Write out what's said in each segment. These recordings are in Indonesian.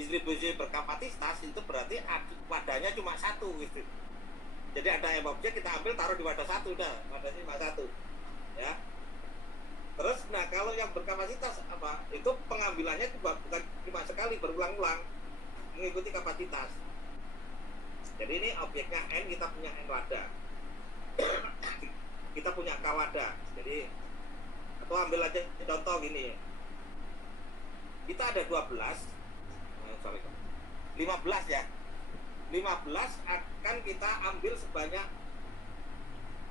distribusi berkapasitas itu berarti wadahnya cuma satu gitu. Jadi ada M objek kita ambil taruh di wadah satu, udah wadahnya cuma satu ya. Terus nah kalau yang berkapasitas apa itu pengambilannya bukan cuma sekali, berulang-ulang mengikuti kapasitas. Jadi ini objeknya N, kita punya N wadah. Kita punya K wadah. Jadi atau ambil aja contoh gini. Kita ada 15 ya. 15 akan kita ambil sebanyak,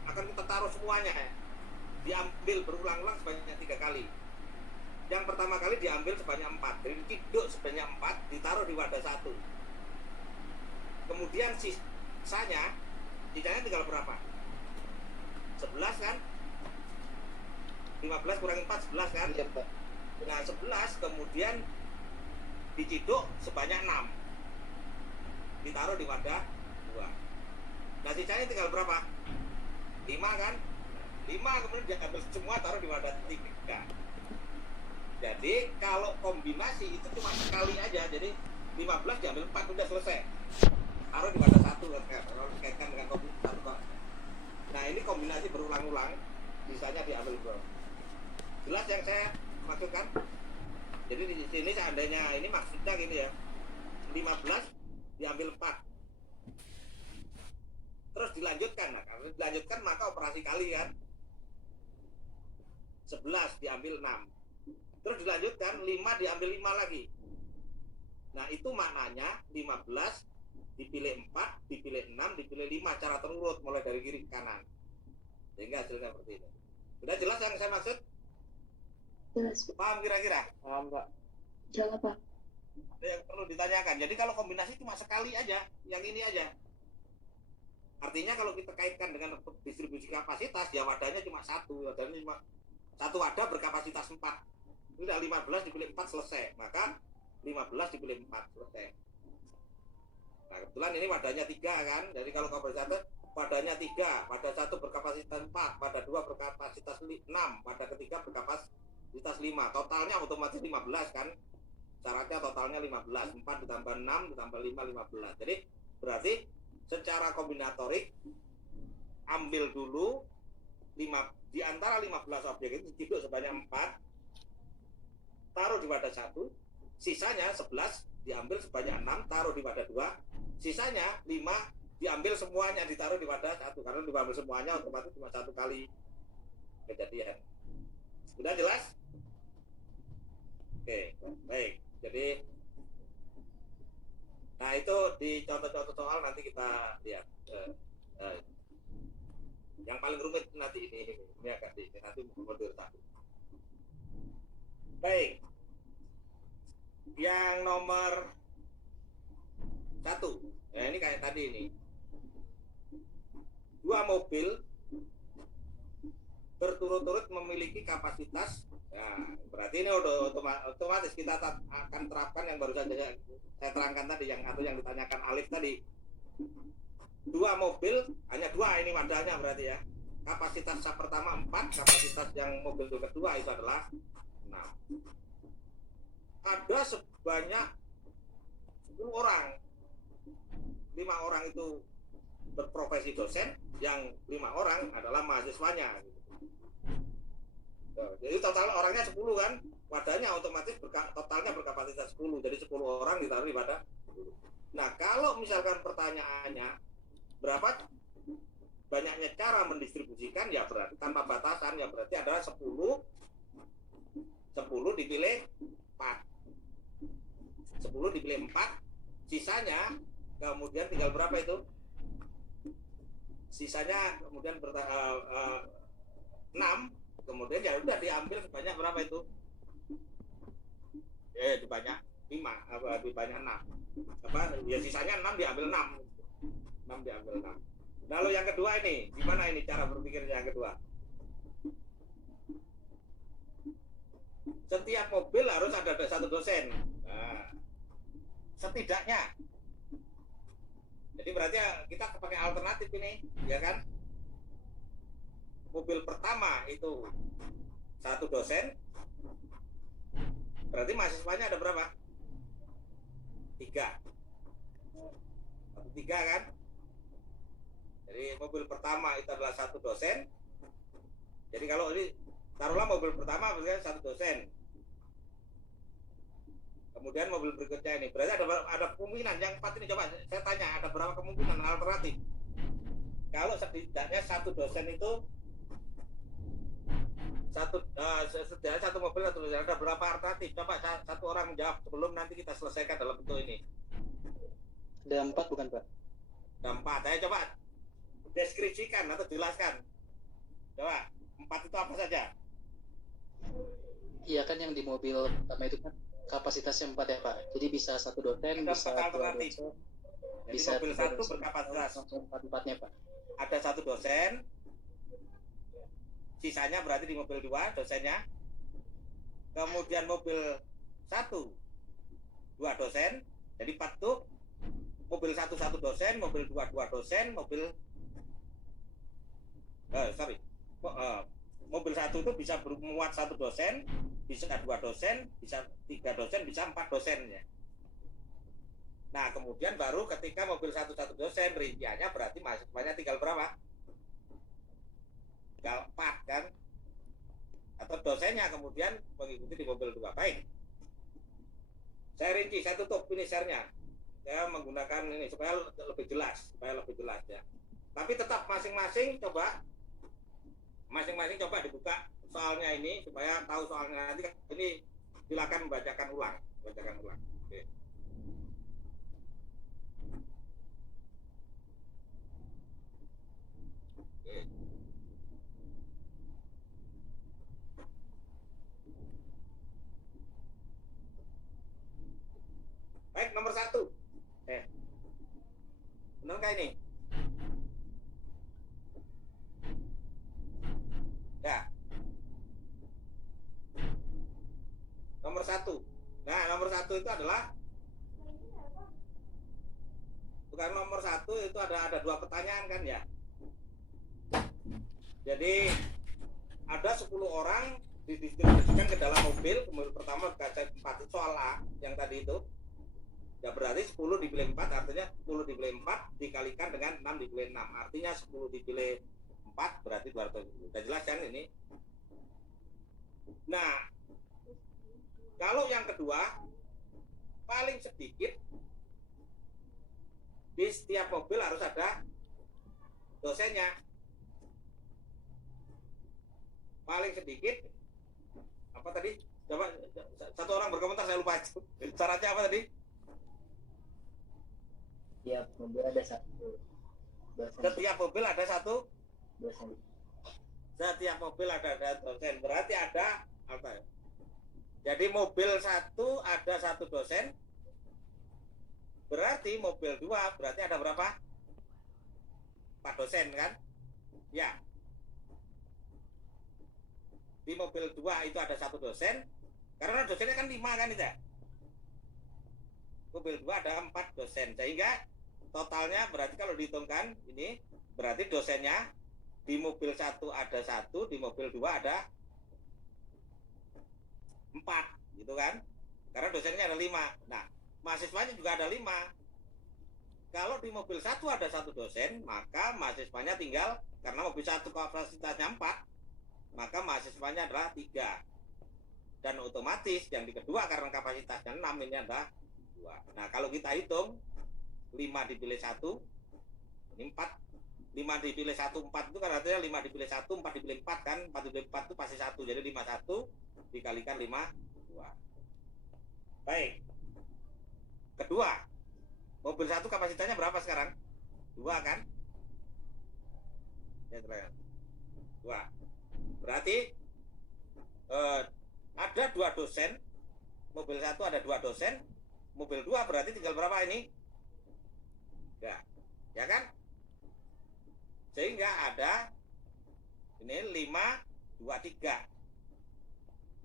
akan kita taruh semuanya ya. Diambil berulang-ulang sebanyak 3 kali. Yang pertama kali diambil sebanyak 4, jadi diciduk sebanyak 4, ditaruh di wadah 1. Kemudian sisanya tinggal berapa? 11 kan? 15 kurang 4, 11 kan? Iya, Pak. Nah 11 kemudian diciduk sebanyak 6, ditaruh di wadah 2. Nah sisanya tinggal berapa? 5 kan? 5 kemudian diambil semua taruh di wadah 3. Jadi kalau kombinasi itu cuma sekali aja, jadi 15 diambil 4 udah selesai, taruh di wadah 1 kalau dikaitkan dengan kombinasi 1. Nah ini kombinasi berulang-ulang, sisanya diambil 2. Jelas yang saya maksudkan? Jadi di sini seandainya ini maksudnya gini ya, 15 diambil 4 terus dilanjutkan. Nah kalau dilanjutkan maka operasi kali kan, 11 diambil 6 terus dilanjutkan, 5 diambil 5 lagi. Nah itu maknanya 15 dipilih 4, dipilih 6, dipilih 5, cara terurut mulai dari kiri ke kanan, sehingga hasilnya seperti ini. Sudah jelas yang saya maksud? Jelas. Paham kira-kira? Paham, Pak. Jelas, Pak. Ada yang perlu ditanyakan. Jadi kalau kombinasi cuma sekali aja, yang ini aja. Artinya kalau kita kaitkan dengan distribusi kapasitas, ya wadahnya cuma satu, wadahnya cuma satu wadah berkapasitas 4. Sudah 15 dipilih 4 selesai, maka 15 dipilih 4 selesai. Nah kebetulan ini wadahnya 3 kan, jadi kalau kapasitas wadahnya 3, wadah 1 berkapasitas 4, wadah 2 berkapasitas 6, wadah ketiga berkapasitas 5, totalnya otomatis 15 kan, syaratnya totalnya 15, 4 ditambah 6 ditambah 5, 15. Jadi berarti secara kombinatorik ambil dulu 5, di antara 15 objek itu diciduk sebanyak 4, taruh di wadah 1, sisanya 11 diambil sebanyak 6, taruh di wadah 2, sisanya 5 diambil semuanya, ditaruh di wadah 1, karena diambil semuanya otomatis cuma 1 kali kejadian. Sudah jelas? Oke, baik. Jadi nah itu di contoh-contoh soal nanti kita lihat. Yang paling rumit nanti ini agak nanti mundur 1. Baik. Yang nomor 1, ya ini kayak tadi ini. 2 mobil berturut-turut memiliki kapasitas. Ya, berarti ini udah otomatis kita akan terapkan yang baru saja saya terangkan tadi, yang atau yang ditanyakan Alif tadi. 2 mobil, hanya 2 ini wadahnya berarti ya. Kapasitas pertama 4, kapasitas yang mobil kedua itu adalah 6. Ada sebanyak 10 orang. 5 orang itu berprofesi dosen, yang 5 orang adalah mahasiswanya. Jadi total orangnya 10 kan, wadahnya otomatis totalnya berkapasitas 10, jadi 10 orang ditaruh di wadah 10. Nah kalau misalkan pertanyaannya berapa banyaknya cara mendistribusikan, ya berarti tanpa batasan, ya berarti adalah 10 dipilih 4, 10 dipilih 4, sisanya kemudian tinggal berapa itu, sisanya kemudian 6, kemudian ya udah diambil sebanyak berapa itu, di banyak 5, di banyak 6, ya sisanya 6 diambil 6 diambil 6. Lalu yang kedua ini gimana ini cara berpikirnya? Yang kedua, setiap mobil harus ada 1 dosen. Nah, setidaknya, jadi berarti kita pakai alternatif ini, ya kan? Mobil pertama itu 1 dosen, berarti mahasiswanya ada berapa? tiga kan. Jadi mobil pertama itu adalah satu dosen. Jadi kalau ini taruhlah mobil pertama berarti satu dosen. Kemudian mobil berikutnya ini berarti ada kemungkinan yang 4 ini, coba saya tanya ada berapa kemungkinan alternatif kalau setidaknya satu dosen itu setidaknya satu mobil atau ada berapa alternatif? Coba satu orang menjawab sebelum nanti kita selesaikan dalam bentuk ini. Ada 4 bukan Pak? Ada 4. Saya coba deskripsikan atau jelaskan. Coba 4 itu apa saja? Iya kan yang di mobil pertama itu kan kapasitasnya 4 ya Pak. Jadi bisa satu dosen, ada bisa 4 alternatif. dosen, Jadi bisa mobil satu berkapasitas 4-4-nya Pak. Ada satu dosen, sisanya berarti di mobil 2 dosennya. Kemudian mobil 1 2 dosen, jadi 4 tuh mobil 1 1 dosen, mobil 2 2 dosen, mobil mobil 1 itu bisa memuat 1 dosen, bisa 2 dosen, bisa 3 dosen, bisa 4 dosen ya. Nah, kemudian baru ketika mobil 1 1 dosen rinciannya berarti mahasiswanya tinggal berapa? Tinggal 4 kan? Atau dosennya kemudian mengikuti di mobil 2. Baik. Saya rinci, saya tutup finishernya. Saya menggunakan ini supaya lebih jelas ya. Tapi tetap masing-masing coba dibuka soalnya ini supaya tahu soalnya nanti. Ini silakan bacakan ulang. Oke. Baik, nomor 1. Benar nggak ini? Ya. Nomor 1. Nah, nomor 1 itu adalah bukan nomor 1 itu ada 2 pertanyaan kan ya. Jadi ada 10 orang didistribusikan ke dalam mobil pertama kaca 4 itu soal A yang tadi itu. Ya berarti 10 dipilih 4 artinya 10 dipilih 4 dikalikan dengan 6 dipilih 6 artinya 10 dipilih 4 berarti 200. Udah jelas kan ini? Nah, kalau yang kedua paling sedikit di setiap mobil harus ada dosennya. Paling sedikit apa tadi? Coba satu orang berkomentar, saya lupa itu. Syaratnya apa tadi? Setiap mobil ada satu dosen. Setiap mobil ada satu Dosen. Setiap mobil ada dosen. Berarti ada apa ya? Jadi mobil 1 ada 1 dosen. Berarti mobil 2 berarti ada berapa? 4 dosen kan? Ya. Di mobil 2 itu ada 1 dosen. Karena dosennya kan 5 kan itu ya? Mobil 2 ada 4 dosen. Sehingga totalnya berarti kalau dihitungkan ini berarti dosennya di mobil 1 ada 1, di mobil 2 ada 4 gitu kan, karena dosennya ada 5. Nah, mahasiswanya juga ada 5. Kalau di mobil 1 ada 1 dosen, maka mahasiswanya tinggal, karena mobil 1 kapasitasnya 4, maka mahasiswanya adalah 3. Dan otomatis yang di kedua karena kapasitasnya 6 ini adalah 2. Nah, kalau kita hitung 5 dipilih 1 ini 4, 5 dipilih 1 4 itu kan artinya 5 dipilih 1 4 dipilih 4 kan, 4 dipilih 4 itu pasti 1, jadi 51 dikalikan 5 2. Baik, kedua mobil 1 kapasitasnya berapa sekarang? 2 kan ya, 2 berarti ada 2 dosen. Mobil 1 ada 2 dosen, mobil 2 berarti tinggal berapa ini? Ya kan? Sehingga ada ini 5 2 3.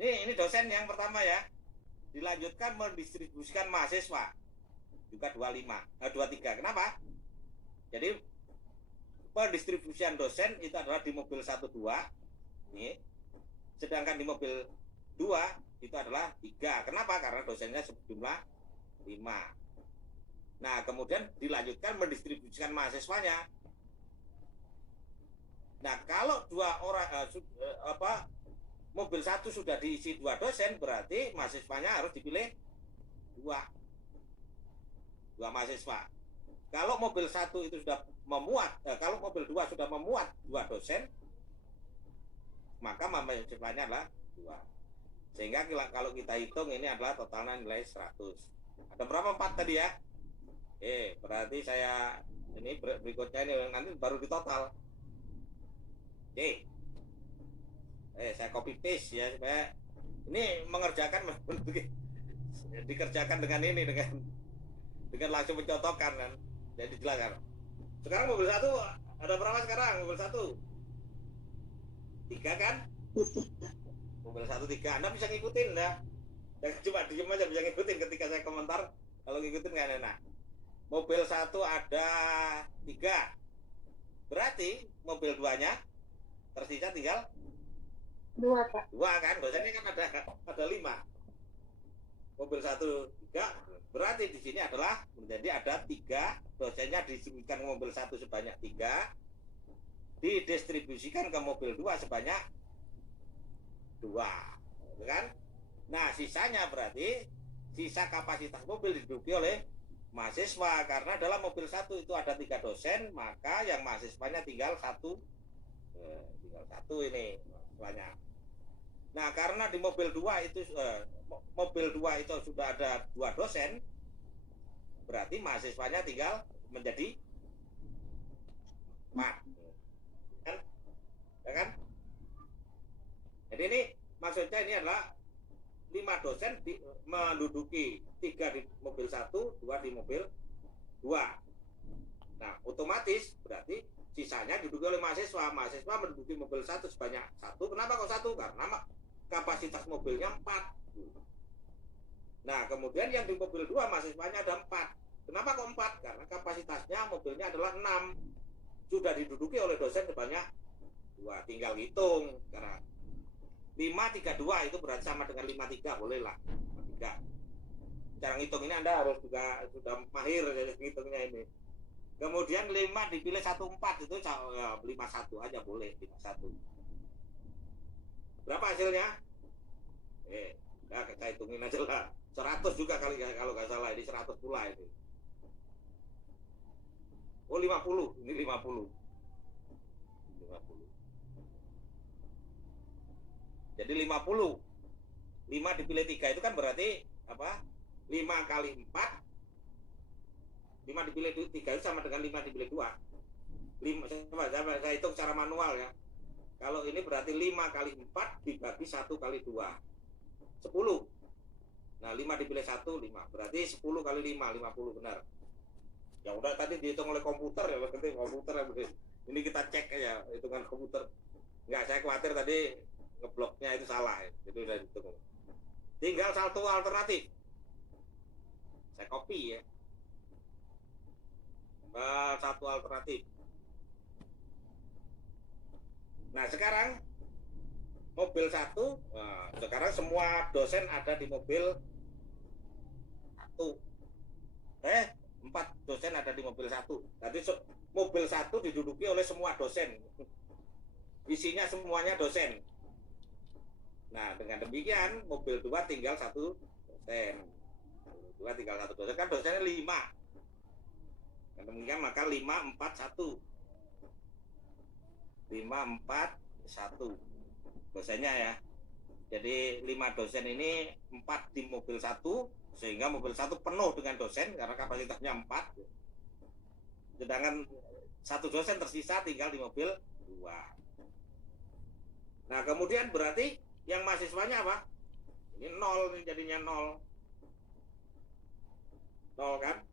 Ini dosen yang pertama ya. Dilanjutkan mendistribusikan mahasiswa juga 23. Kenapa? Jadi pendistribusian dosen itu adalah di mobil 1 2 ini. Sedangkan di mobil 2 itu adalah 3. Kenapa? Karena dosennya sejumlah 5. Nah, kemudian dilanjutkan mendistribusikan mahasiswanya. Nah, kalau dua orang mobil satu sudah diisi 2 dosen, berarti mahasiswanya harus dipilih 2 mahasiswa. Kalau mobil satu itu sudah memuat, kalau mobil 2 sudah memuat 2 dosen, maka mahasiswanya adalah 2. Sehingga kalau kita hitung ini adalah totalnya nilai 100. Ada berapa 4 tadi ya? Berarti saya ini berikutnya ini nanti baru ditotal. Saya copy paste ya supaya ini mengerjakan dikerjakan dengan ini dengan langsung mencontohkan kan. Jadi jelas kan. Sekarang mobil satu ada berapa sekarang? Mobil satu 3 kan? Mobil 1 3. Anda bisa ngikutin ya. Jangan cuma diem aja, bisa ngikutin ketika saya komentar. Kalau ngikutin nggak enak. Mobil 1 ada 3. Berarti mobil 2-nya tersisa tinggal 2, Pak. 2 kan? Dosennya kan ada 5. Mobil 1 3. Berarti di sini adalah menjadi ada 3, dosennya didistribusikan ke mobil 1 sebanyak 3, didistribusikan ke mobil 2 sebanyak 2, kan? Nah, sisanya berarti sisa kapasitas mobil diduduki oleh mahasiswa, karena dalam mobil 1 itu ada 3 dosen, maka yang mahasiswanya tinggal 1 ini banyak. Nah, karena di mobil 2 itu sudah ada 2 dosen, berarti mahasiswanya tinggal menjadi 4. Kan? Ya kan? Jadi ini maksudnya ini adalah 5 dosen menduduki 3 di mobil 1, 2 di mobil 2. Nah, otomatis berarti sisanya diduduki oleh mahasiswa. Mahasiswa menduduki mobil 1 sebanyak 1. Kenapa kok 1? Karena kapasitas mobilnya 4. Nah, kemudian yang di mobil 2 mahasiswanya ada 4. Kenapa kok 4? Karena kapasitasnya mobilnya adalah 6. Sudah diduduki oleh dosen sebanyak 2. Tinggal hitung. Karena 532 itu berarti sama dengan 53, boleh lah. 53. Cara ngitung ini Anda harus juga sudah mahir jadi ngitungnya ini. Kemudian 5 dipilih 14 itu 51 aja boleh, 51. Berapa hasilnya? Ya kita hitungin aja lah. 100 juga kali kalau nggak salah, ini 100 pula ini. Oh 50, ini 50. 50. Jadi 50. 5 dipilih 3 itu kan berarti apa? 5 kali 4. 5 dipilih 3 itu sama dengan 5 dipilih 2. 5, saya hitung secara manual ya. Kalau ini berarti 5 kali 4 dibagi 1 kali 2. 10. Nah, 5 dipilih 1, 5. Berarti 10 kali 5, 50 benar. Ya udah tadi dihitung oleh komputer ya, berarti komputer ya. Ini kita cek aja hitungan komputer. Enggak, saya khawatir tadi ngebloknya itu salah ya. Itu udah dihitung. Tinggal satu alternatif. Saya copy ya. Satu alternatif. Nah, sekarang mobil 1, sekarang semua dosen ada di mobil 1. 4 dosen ada di mobil 1. Tadi mobil 1 diduduki oleh semua dosen. Isinya semuanya dosen. Nah, dengan demikian mobil 2 tinggal 1 dosen. 2 tinggal 1 dosen, kan dosennya 5. Dan demikian maka 5, 4, 1. 5, 4, 1 dosennya ya. Jadi 5 dosen ini 4 di mobil 1, sehingga mobil 1 penuh dengan dosen karena kapasitasnya 4. Sedangkan 1 dosen tersisa tinggal di mobil 2. Nah, kemudian berarti yang mahasiswanya apa? Ini 0, ini jadinya 0. 0 kan?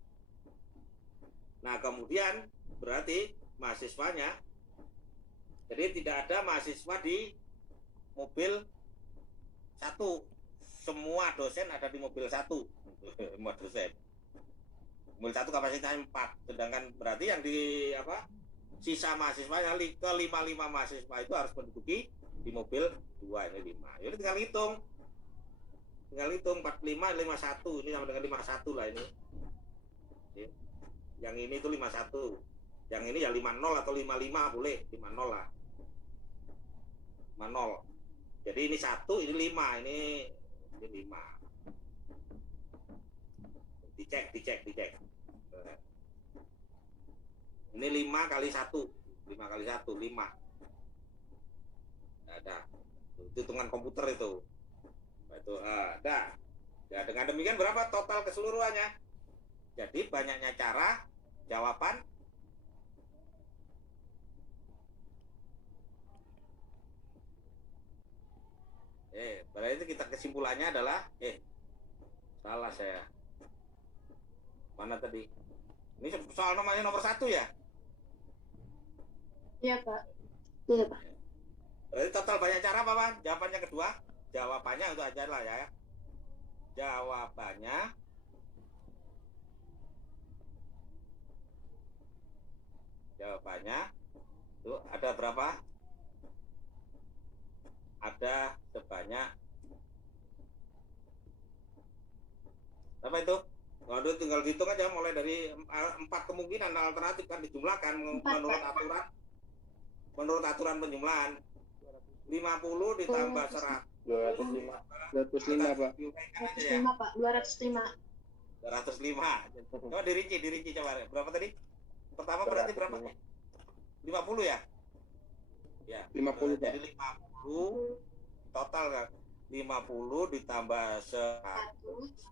Nah, kemudian berarti mahasiswanya, jadi tidak ada mahasiswa di mobil 1. Semua dosen ada di mobil 1. Semua dosen. Mobil 1 kapasitasnya 4. Sedangkan berarti yang di sisa mahasiswanya ke 55 mahasiswa itu harus menduduki di mobil 2, ini 5. Jadi tinggal hitung. Tinggal hitung 45, 51. Ini sama dengan 51 lah ini. Yang ini tuh 51. Yang ini ya 50 atau 55 boleh, 50 lah. 50. Jadi ini 1, ini 5, ini 5. Dicek. Ini 5 kali 1. 5 kali 1, 5. Nah, ada. Itu hitungan komputer itu. Itu ada. Ya, dengan demikian berapa total keseluruhannya? Jadi banyaknya cara, jawaban berarti kita kesimpulannya adalah salah saya. Mana tadi? Ini soal nomornya nomor 1 ya? Iya, Pak. Iya, Pak. Berarti total banyak cara apa, Bang? Jawabannya kedua? Jawabannya untuk aja lah ya. Jawabannya itu ada berapa? Ada sebanyak apa itu? Waduh, tinggal dihitung aja mulai dari 4 kemungkinan alternatif kan dijumlahkan menurut aturan penjumlahan. 50 ditambah 100. 205. 205, Pak. 205, Pak. 205. 205. Coba dirinci coba. Berapa tadi? Pertama berarti berapa? 50 ya? Ya. 50, Pak. Jadi 50 total kan. 50 ditambah 100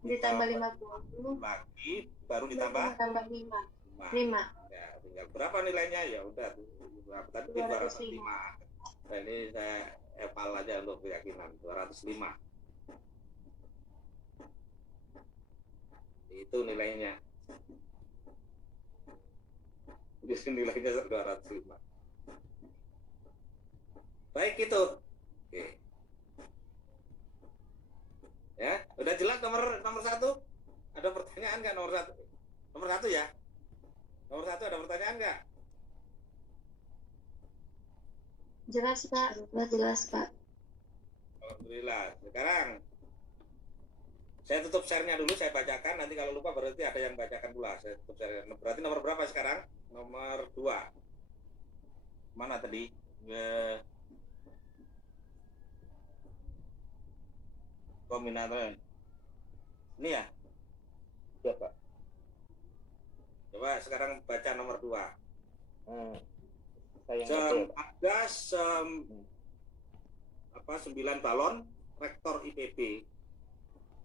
ditambah 50 lagi baru ditambah 5. Ya, tinggal berapa nilainya ya udah berapa tadi 205. Nah, ini saya eval aja untuk keyakinan 205. Itu nilainya. Jadi nilainya 205. Baik itu. Oke. Ya, udah jelas nomor 1? Ada pertanyaan nggak nomor 1? Nomor 1 ya? Nomor 1 ada pertanyaan nggak? Jelas, Pak. Sudah jelas, Pak. Alhamdulillah. Sekarang saya tutup share-nya dulu, saya bacakan. Nanti kalau lupa berarti ada yang bacakan pula. Saya tutup share. Berarti nomor berapa sekarang? Nomor 2. Mana tadi? Kombinator. Ini ya? Ya, Pak. Coba sekarang baca nomor 2. Ada 9 balon rektor IPB.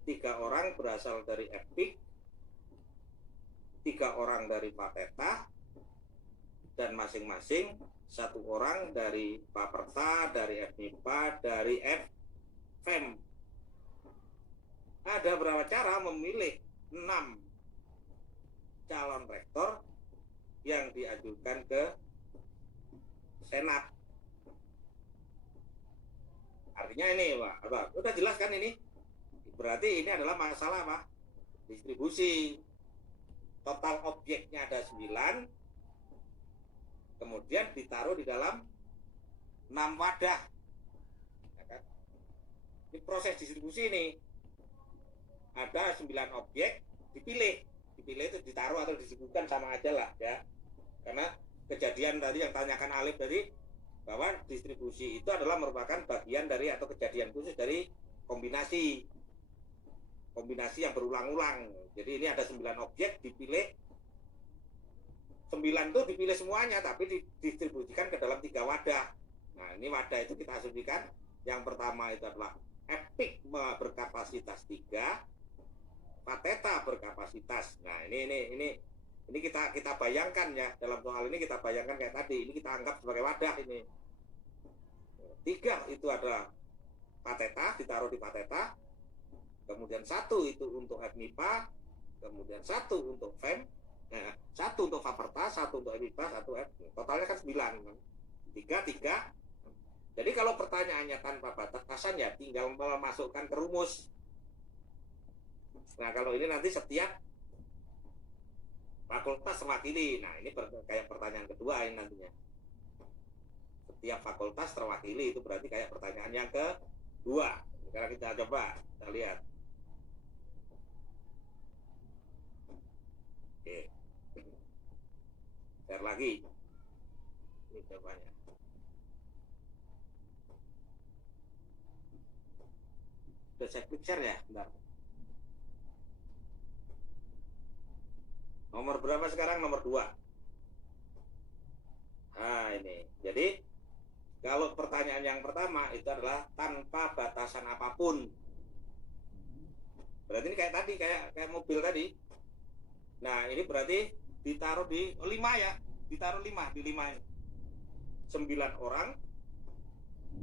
3 orang berasal dari EPIK, 3 orang dari Pateta, dan masing-masing 1 orang dari Paperta, dari FMIPA, dari FEM. Ada berapa cara memilih 6 calon rektor yang diajukan ke Senat. Artinya ini, Pak, udah jelas kan ini? Berarti ini adalah masalah apa? Distribusi. Total objeknya ada 9, kemudian ditaruh di dalam 6 wadah. Ya kan? Ini proses distribusi ini. Ada 9 objek, dipilih itu ditaruh atau disebutkan sama aja lah ya. Karena kejadian tadi yang tanyakan Alif tadi, bahwa distribusi itu adalah merupakan bagian dari atau kejadian khusus dari kombinasi yang berulang-ulang. Jadi ini ada 9 objek, dipilih 9 itu dipilih semuanya, tapi didistribusikan ke dalam 3 wadah. Nah, ini wadah itu kita asumsikan yang pertama itu adalah EPIK berkapasitas 3, Pateta berkapasitas. Nah, ini kita bayangkan ya, dalam soal ini kita bayangkan kayak tadi, ini kita anggap sebagai wadah ini. 3 itu adalah Pateta, ditaruh di Pateta, kemudian 1 itu untuk FMIPA, kemudian 1 untuk FEM, 1 untuk Faperta, 1 untuk FMIPA, 1 F. Totalnya kan 9. 3. Jadi kalau pertanyaannya tanpa batasan ya tinggal memasukkan ke rumus. Nah, kalau ini nanti setiap fakultas terwakili. Nah, ini kayak pertanyaan kedua ini nantinya. Setiap fakultas terwakili, itu berarti kayak pertanyaan yang kedua. Sekarang kita coba, kita lihat. lagi. Ini jawabannya. Sudah saya klik share ya? Bentar. Nomor berapa sekarang? Nomor 2. Nah ini. Jadi kalau pertanyaan yang pertama itu adalah tanpa batasan apapun. Berarti ini kayak tadi, kayak mobil tadi. Nah ini berarti ditaruh di 5 ya. Ditaruh 5 di 5 ini. 9 orang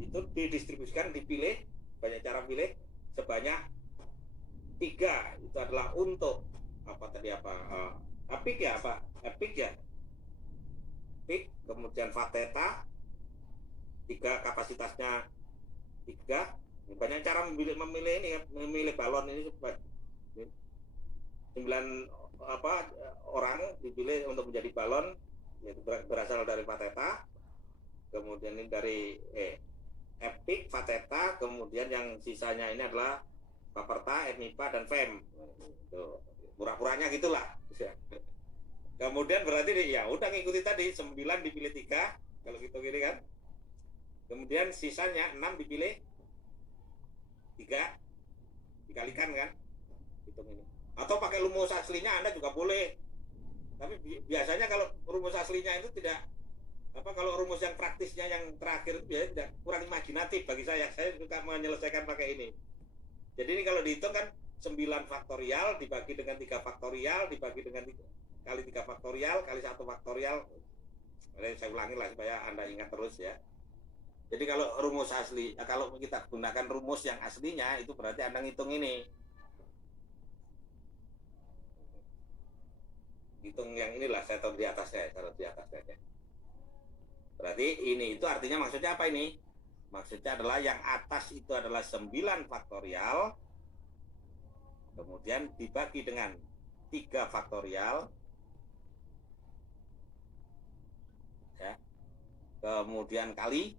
itu didistribusikan, dipilih, banyak cara pilih, sebanyak 3. Itu adalah untuk apa tadi epic ya, epic, kemudian Fateta 3, kapasitasnya 3. Banyak cara memilih ini ya, memilih balon ini 9 orang dipilih untuk menjadi balon, yaitu berasal dari Fateta, kemudian ini dari epic, Fateta, kemudian yang sisanya ini adalah Paperta, Emipa, dan Fem. Pura-puranya gitulah. Kemudian berarti ya udah ngikuti tadi, 9 dipilih 3 kalau gitu gini kan. Kemudian sisanya 6 dipilih 3, dikalikan kan, hitung ini. Atau pakai rumus aslinya Anda juga boleh. Tapi biasanya kalau rumus aslinya itu tidak kalau rumus yang praktisnya yang terakhir ya tidak, kurang imajinatif bagi saya. Saya suka menyelesaikan pakai ini. Jadi ini kalau dihitung kan 9 faktorial dibagi dengan 3 faktorial dibagi dengan kali 3 faktorial kali 1 faktorial. Saya ulangi lah supaya Anda ingat terus ya. Jadi kalau rumus asli, kalau kita gunakan rumus yang aslinya itu berarti Anda ngitung ini. Hitung yang inilah, saya taruh di atasnya. Berarti ini itu artinya maksudnya apa ini? Maksudnya adalah yang atas itu adalah 9 faktorial, kemudian dibagi dengan 3 faktorial, ya, kemudian kali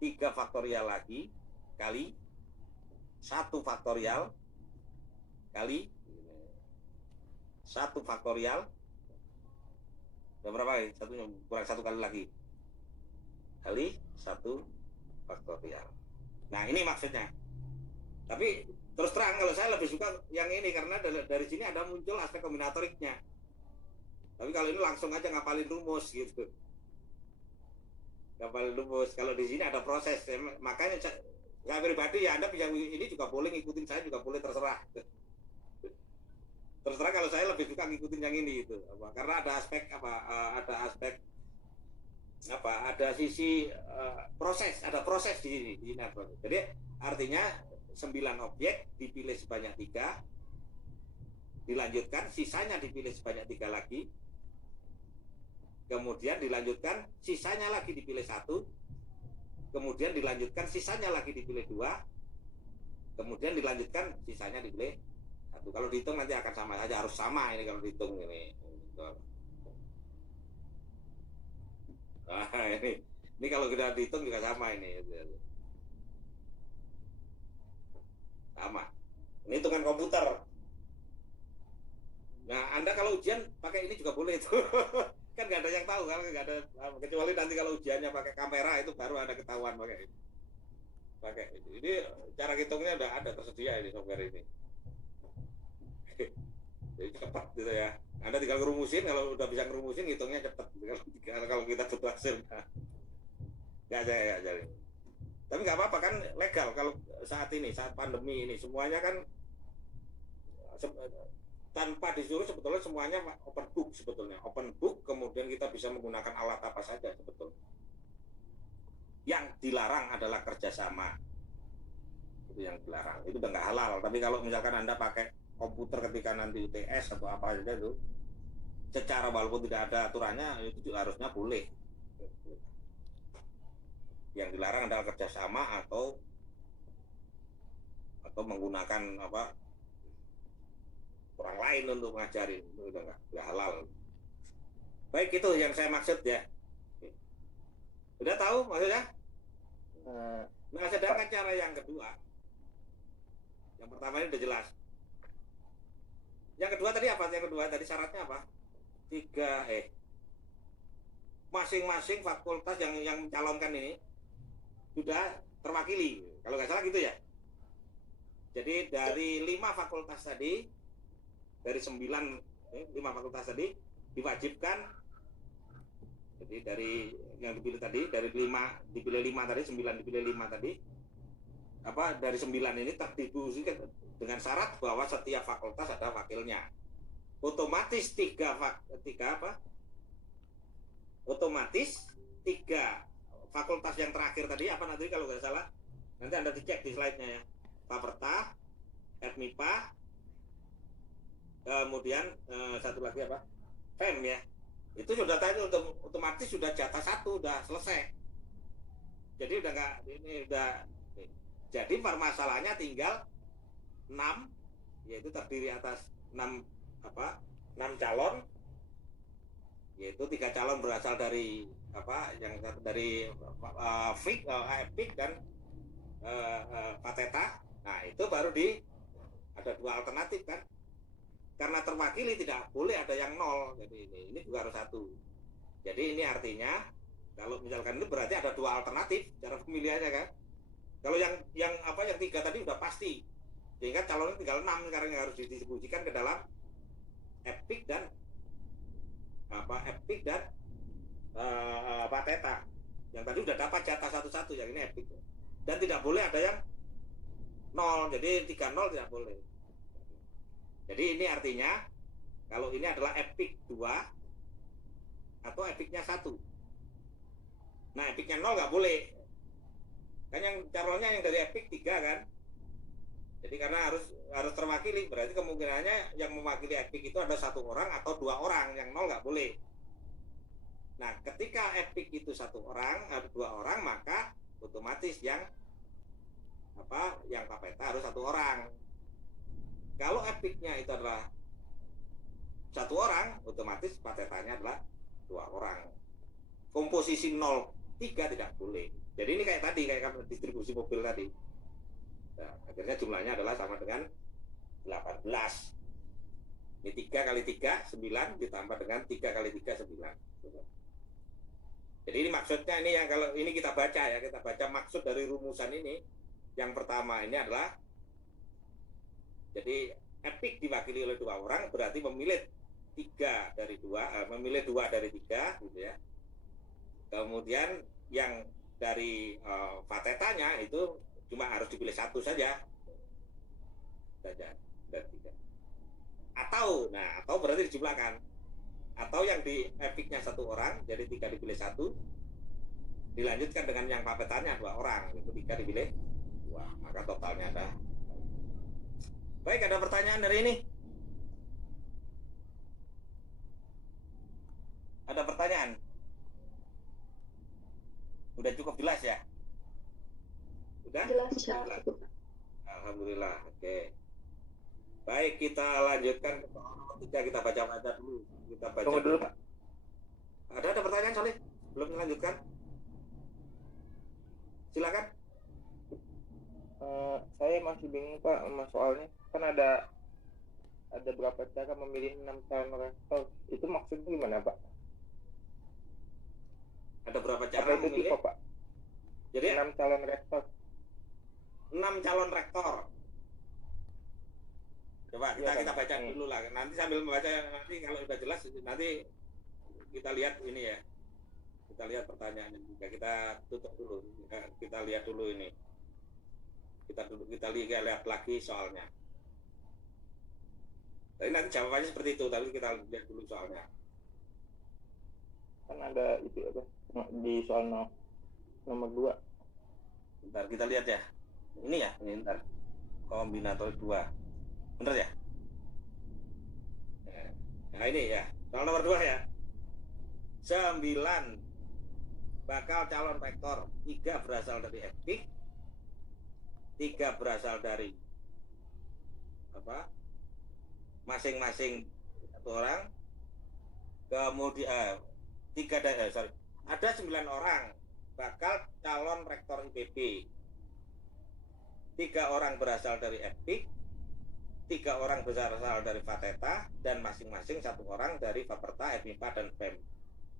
3 faktorial lagi, kali 1 faktorial, kali 1 faktorial, dan berapa kali? Kurang 1 kali lagi, kali 1 faktorial. Nah ini maksudnya. Tapi terus terang kalau saya lebih suka yang ini karena dari sini ada muncul aspek kombinatoriknya. Tapi kalau ini langsung aja ngapalin rumus gitu. Ngapalin rumus. Kalau di sini ada proses. Makanya saya pribadi ya Anda bisa ini juga boleh ngikutin saya juga boleh, terserah. Terserah, kalau saya lebih suka ngikutin yang ini itu. Karena ada aspek ada sisi proses, ada proses di sini. Jadi artinya 9 objek dipilih sebanyak 3, dilanjutkan sisanya dipilih sebanyak 3 lagi, kemudian dilanjutkan sisanya lagi dipilih 1, kemudian dilanjutkan sisanya lagi dipilih 2, kemudian dilanjutkan sisanya dipilih 1. Kalau dihitung nanti akan sama saja, harus sama ini kalau dihitung ini. Nah, ini kalau kita dihitung juga sama ini. Sama. Ini hitungan komputer. Nah, Anda kalau ujian pakai ini juga boleh itu. Kan nggak ada yang tahu kan, nggak ada, kecuali nanti kalau ujiannya pakai kamera itu baru ada ketahuan pakai ini. Ini cara hitungnya udah ada tersedia ini software ini. Jadi cepat gitu ya. Anda tinggal ngerumusin, kalau udah bisa ngerumusin hitungnya cepat. Kalau kita butuh hasil, nggak jadi. Tapi nggak apa-apa kan, legal kalau saat pandemi ini semuanya kan tanpa disuruh sebetulnya semuanya open book, kemudian kita bisa menggunakan alat apa saja sebetulnya. Yang dilarang adalah kerjasama, itu yang dilarang, itu udah nggak halal. Tapi kalau misalkan Anda pakai komputer ketika nanti UTS atau apa saja itu, secara walaupun tidak ada aturannya itu juga harusnya boleh. Yang dilarang adalah kerjasama atau menggunakan orang lain untuk ngajarin, itu udah nggak halal. Baik, itu yang saya maksud ya. Udah tahu maksudnya? Nah, sedangkan cara yang kedua, yang pertama ini udah jelas. Yang kedua tadi apa? Yang kedua tadi syaratnya apa? masing-masing fakultas yang mencalonkan ini sudah terwakili, kalau nggak salah gitu ya. Jadi dari 5 fakultas tadi, dari 5 fakultas tadi diwajibkan. Jadi dari yang dipilih tadi, dari 5 dipilih 5 tadi, 9 dipilih 5 tadi, dari 9 ini terdistribusikan dengan syarat bahwa setiap fakultas ada wakilnya. Otomatis otomatis 3 fakultas yang terakhir tadi apa nanti kalau nggak salah, nanti Anda dicek di slide-nya ya. Faperta, FMIPA, kemudian satu lagi apa? FEM ya. Itu sudah tadi otomatis sudah jatah 1, udah selesai. Jadi udah nggak, ini udah. Jadi permasalahannya tinggal 6, yaitu terdiri atas 6 calon, yaitu 3 calon berasal dari yang dari EPIK dan Pateta. Nah itu baru ada 2 alternatif kan, karena terwakili tidak boleh ada yang 0. Jadi ini juga harus 1. Jadi ini artinya kalau misalkan ini berarti ada 2 alternatif cara pemilihannya kan. Kalau yang 3 tadi udah pasti, sehingga calonnya tinggal 6 sekarang yang harus didistribusikan ke dalam EPIK dan Pateta. Yang tadi udah dapat jatah 1-1, yang ini EPIK. Dan tidak boleh ada yang 0, jadi 3-0 tidak boleh. Jadi ini artinya kalau ini adalah EPIK 2 atau EPIK-nya 1. Nah EPIK-nya 0 nggak boleh. Kan yang calonnya yang dari EPIK 3 kan. Jadi karena harus terwakili, berarti kemungkinannya yang mewakili EPIK itu ada 1 orang atau 2 orang, yang 0 nggak boleh. Nah ketika EPIK itu 1 orang atau 2 orang, maka otomatis yang Pateta harus 1 orang. Kalau EPIK-nya itu adalah 1 orang, otomatis Patetanya adalah 2 orang. Komposisi 0-3 tidak boleh. Jadi ini kayak distribusi mobil tadi. Nah, akhirnya jumlahnya adalah sama dengan 18. Ini 3 kali 3, 9 ditambah dengan 3 kali 3, 9. Jadi ini maksudnya ini yang kalau ini kita baca ya, kita baca maksud dari rumusan ini. Yang pertama ini adalah, jadi EPIK diwakili oleh 2 orang, berarti memilih 2 dari 3 gitu ya. Kemudian yang dari Patetanya itu cuma harus dipilih 1 saja dari 3. Atau berarti dijumlahkan. Atau yang di EPIK-nya 1 orang, jadi 3 dipilih 1, dilanjutkan dengan yang Patetanya 2 orang, itu 3 dipilih 2, maka totalnya ada. Baik, ada pertanyaan dari ini? Ada pertanyaan? Udah cukup jelas ya? Udah? Jelas, ya. Alhamdulillah, oke. Baik, kita lanjutkan ke soal nomor 3. Kita baca dulu. Tunggu dulu, Pak. Ada pertanyaan, Soleh? Belum melanjutkan? Silakan. Saya masih bingung, Pak, sama soalnya. Kan ada berapa cara memilih 6 calon rektor. Itu maksudnya gimana, Pak? Ada berapa cara apa itu memilih? tipe, Pak? Jadi 6 calon rektor. 6 calon rektor. Coba kita baca dulu lah. Nanti sambil membaca, nanti kalau sudah jelas nanti kita lihat ini ya. Kita lihat pertanyaannya juga. Kita tutup dulu. Kita lihat dulu ini. Kita lihat lagi soalnya. Tapi nanti jawabannya seperti itu. Tapi kita lihat dulu soalnya. Kan ada itu apa? Di soal nomor 2. Bentar kita lihat ya. Ini ya, ini ntar. Kombinator 2. Bener ya? Nah ini ya. Soal nomor 2 ya. 9 bakal calon rektor. 3 berasal dari EPIK. 3 berasal dari masing-masing 1 orang. Kemudian ada 9 orang bakal calon rektor IPB. 3 orang berasal dari EPIK, 3 orang berasal dari Fateta dan masing-masing 1 orang dari Faperta, FMIPA, dan FEM.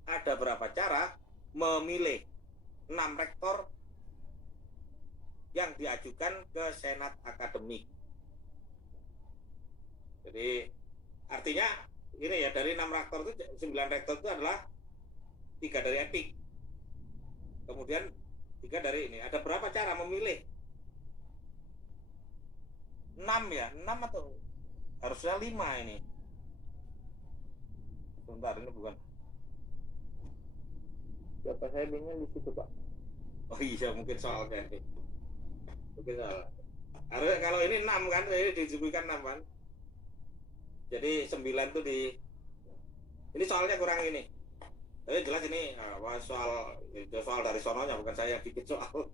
Ada berapa cara memilih 6 rektor yang diajukan ke Senat Akademik. Jadi artinya ini ya, dari 6 rektor itu 9 rektor itu adalah 3 dari etik, kemudian 3 dari ini. Ada berapa cara memilih? 6 ya, 6 atau harusnya 5 ini. Sebentar, ini bukan. Siapa saya bingung di situ, Pak. Oh iya, mungkin soalnya ini. Mungkin soal. Harusnya kalau ini 6 kan, ini disebutkan 6 kan. Jadi 9 tuh di ini soalnya kurang ini. Tapi jelas ini soal dari sononya, bukan saya yang bikin soal.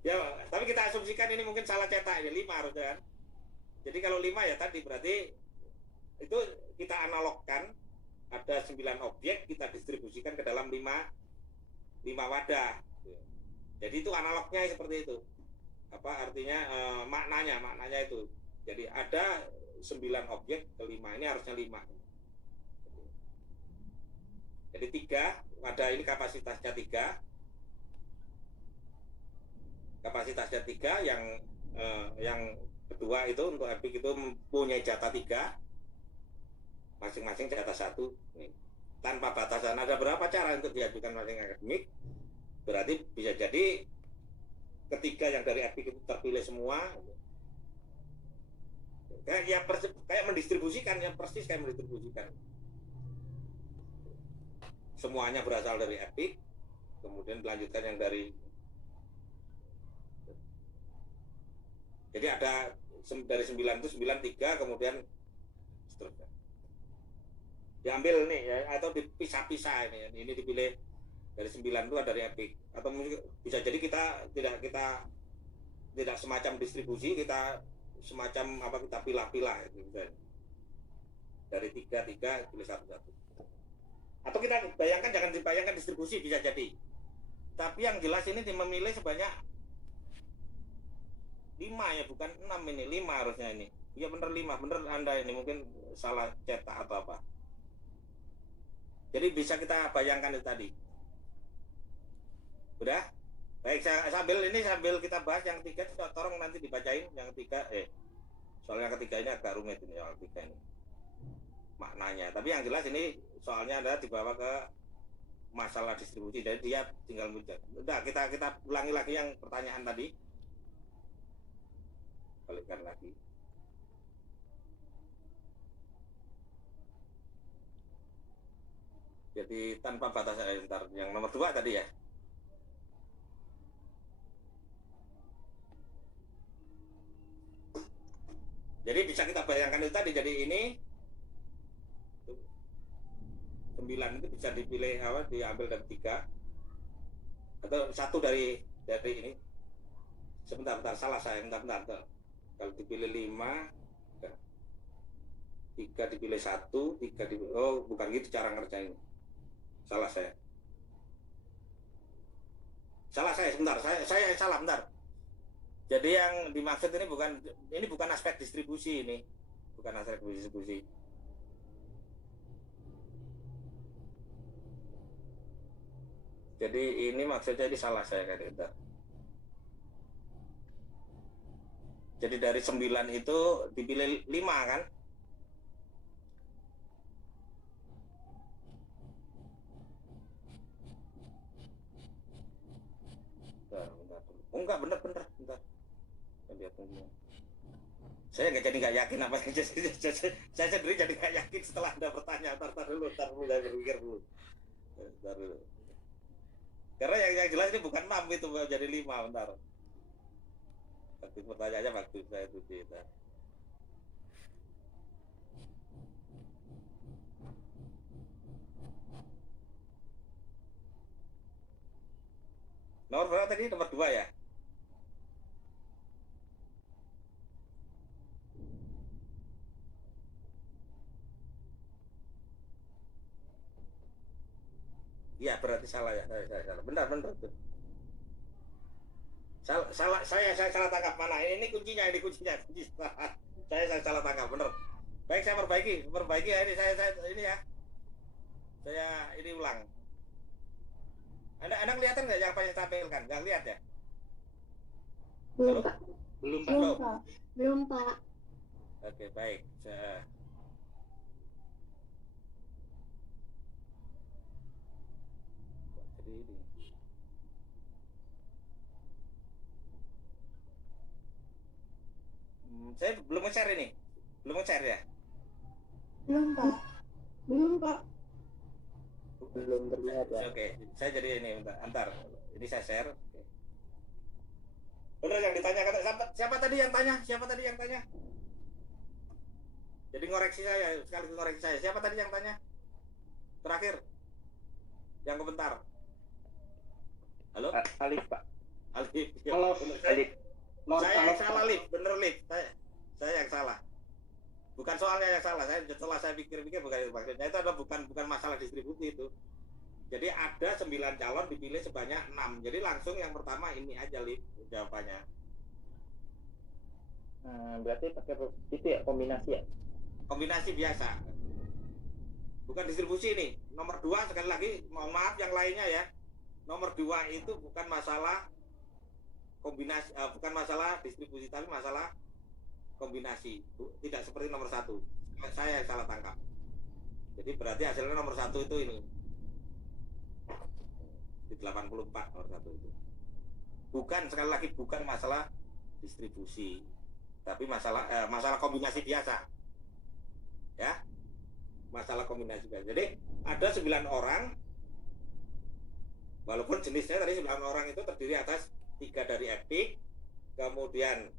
Ya, tapi kita asumsikan ini mungkin salah cetak ya, 5 harusnya kan. Jadi kalau 5 ya tadi berarti itu kita analogkan, ada 9 objek kita distribusikan ke dalam 5 wadah. Jadi itu analognya seperti itu. Apa artinya maknanya itu. Jadi ada 9 objek ke 5, ini harusnya 5. Jadi 3, ada ini kapasitasnya 3. Kapasitasnya 3 yang kedua itu untuk EPIK itu mempunyai jatah 3, masing-masing jatah 1 nih. Tanpa batasan. Ada berapa cara untuk diajukan masing akademik? Berarti bisa jadi ketiga yang dari EPIK itu terpilih semua. Kayak mendistribusikan, yang persis kayak mendistribusikan. Semuanya berasal dari EPIK, kemudian dilanjutkan yang dari. Jadi ada dari 9 itu 9, 3, kemudian seterusnya. Diambil nih ya, atau dipisah-pisah ini. Ini dipilih dari 9 itu dari EPIK. Atau bisa jadi kita tidak semacam distribusi, kita semacam apa, kita pilah-pilah gitu. Dari 3 pilih 1. Atau kita bayangkan, jangan dibayangkan distribusi, bisa jadi. Tapi yang jelas ini memilih sebanyak 5 ya, bukan 6 ini, 5 harusnya ini. Iya bener 5, bener Anda ini mungkin salah cetak atau apa. Jadi bisa kita bayangkan itu tadi. Udah? Baik, sambil kita bahas yang 3, tolong nanti dibacain yang 3. Soal yang ketiga ini agak rumit ini, soal 3 ini maknanya. Tapi yang jelas ini soalnya adalah dibawa ke masalah distribusi, jadi dia tinggal muncul. Udah, kita ulangi lagi yang pertanyaan tadi. Balikkan lagi. Jadi tanpa batas yang nomor 2 tadi ya. Jadi bisa kita bayangkan itu tadi, jadi ini 9 itu bisa dipilih diambil dari 3 atau 1 dari ini. Sebentar, salah saya, bentar. Kalau dipilih 5, 3 dipilih 1, 3 dipilih, oh bukan gitu cara ngerjain. Salah saya, sebentar, saya salah, bentar. Jadi yang dimaksud ini bukan aspek distribusi ini. Bukan aspek distribusi. Jadi ini maksudnya ini salah saya kata. Jadi dari 9 itu dipilih 5 kan? Bentar. Oh enggak, bener. Lihat dulu. Saya nggak yakin apa yang saya sendiri jadi nggak yakin setelah Anda bertanya. Tar dulu saya berpikir dulu. Karena yang jelas ini bukan 6 itu jadi 5, bentar. Tapi pertanyaannya waktu saya itu tidak. Nomor berapa tadi? Nomor 2 ya? Iya, berarti salah ya. Saya salah. Benar. Salah, saya salah tangkap mana? Ini kuncinya. Saya salah tangkap, bener. Baik, saya perbaiki ya ini saya ini ya. Saya ini ulang. Anda kelihatan nggak yang apa yang saya tampilkan? Nggak lihat ya? Belum, Halo? Pak. Belum, Pak. Belum, Pak. Belum, Pak. Oke, baik. Jadi ini. Saya belum nge-share ini. Belum nge-share ya? Belum, Pak. Belum, Pak. Belum terlihat ya. Oke, saya jadi ini antar. Ini saya share. Oke. Bener yang ditanyakan siapa tadi yang tanya? Siapa tadi yang tanya? Jadi ngoreksi saya, sekali ngoreksi saya. Siapa tadi yang tanya? Terakhir. Yang komentar. Halo? Alif, Pak. Alif. Ya, Halo, bener. Alif. Saya yang salah, Lip. Bener, Lip. Saya yang salah. Bukan soalnya yang salah. Setelah saya pikir-pikir bukan itu maksudnya. Itu adalah bukan masalah distribusi itu. Jadi ada 9 calon dipilih sebanyak 6. Jadi langsung yang pertama ini aja, Lip, jawabannya. Berarti pakai itu ya, kombinasi ya? Kombinasi biasa. Bukan distribusi ini. Nomor 2 sekali lagi, mohon maaf yang lainnya ya. Nomor 2 itu bukan masalah kombinasi, bukan masalah distribusi, tapi masalah kombinasi. Tidak seperti nomor 1. Saya yang salah tangkap. Jadi berarti hasilnya nomor 1 itu ini. Di 84 nomor 1 itu. Bukan, sekali lagi bukan masalah distribusi, tapi masalah kombinasi biasa. Ya. Masalah kombinasi biasa. Jadi ada 9 orang, walaupun jenisnya tadi 9 orang itu terdiri atas 3 dari Epic, kemudian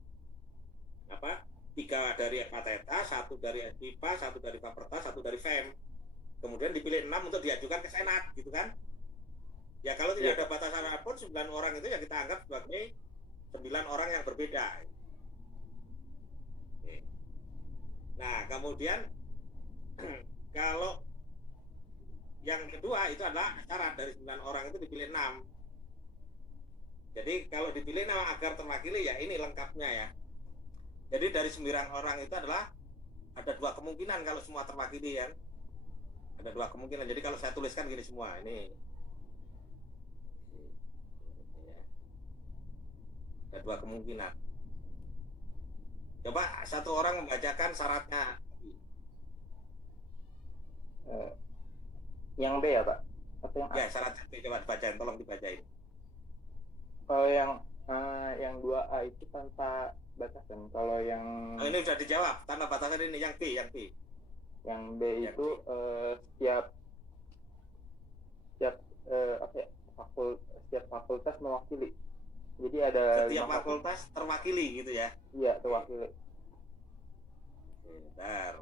3 dari Epateta, 1 dari Epipa, 1 dari Paperta, 1 dari FEM. Kemudian dipilih 6 untuk diajukan ke Senat, gitu kan? Ya kalau tidak ada batasan apapun, 9 orang itu ya kita anggap sebagai 9 orang yang berbeda. Oke. Nah, kemudian kalau yang kedua itu adalah syarat dari 9 orang itu dipilih 6. Jadi kalau dipilih 6 agar terwakili ya ini lengkapnya ya. Jadi dari 9 orang itu adalah ada 2 kemungkinan kalau semua terwakili ya. Ada 2 kemungkinan. Jadi kalau saya tuliskan gini semua, ini ada 2 kemungkinan. Coba satu orang membacakan syaratnya. Yang B ya, Pak? Atau yang A? Ya, syaratnya B, coba dibacain, tolong dibacain. Kalau yang 2A itu tanpa batasan. Kalau yang Ini sudah dijawab, tanpa batasan ini yang B. yang B Yang itu setiap fakultas mewakili. Jadi ada setiap fakultas terwakili gitu ya. Iya, terwakili. Bentar.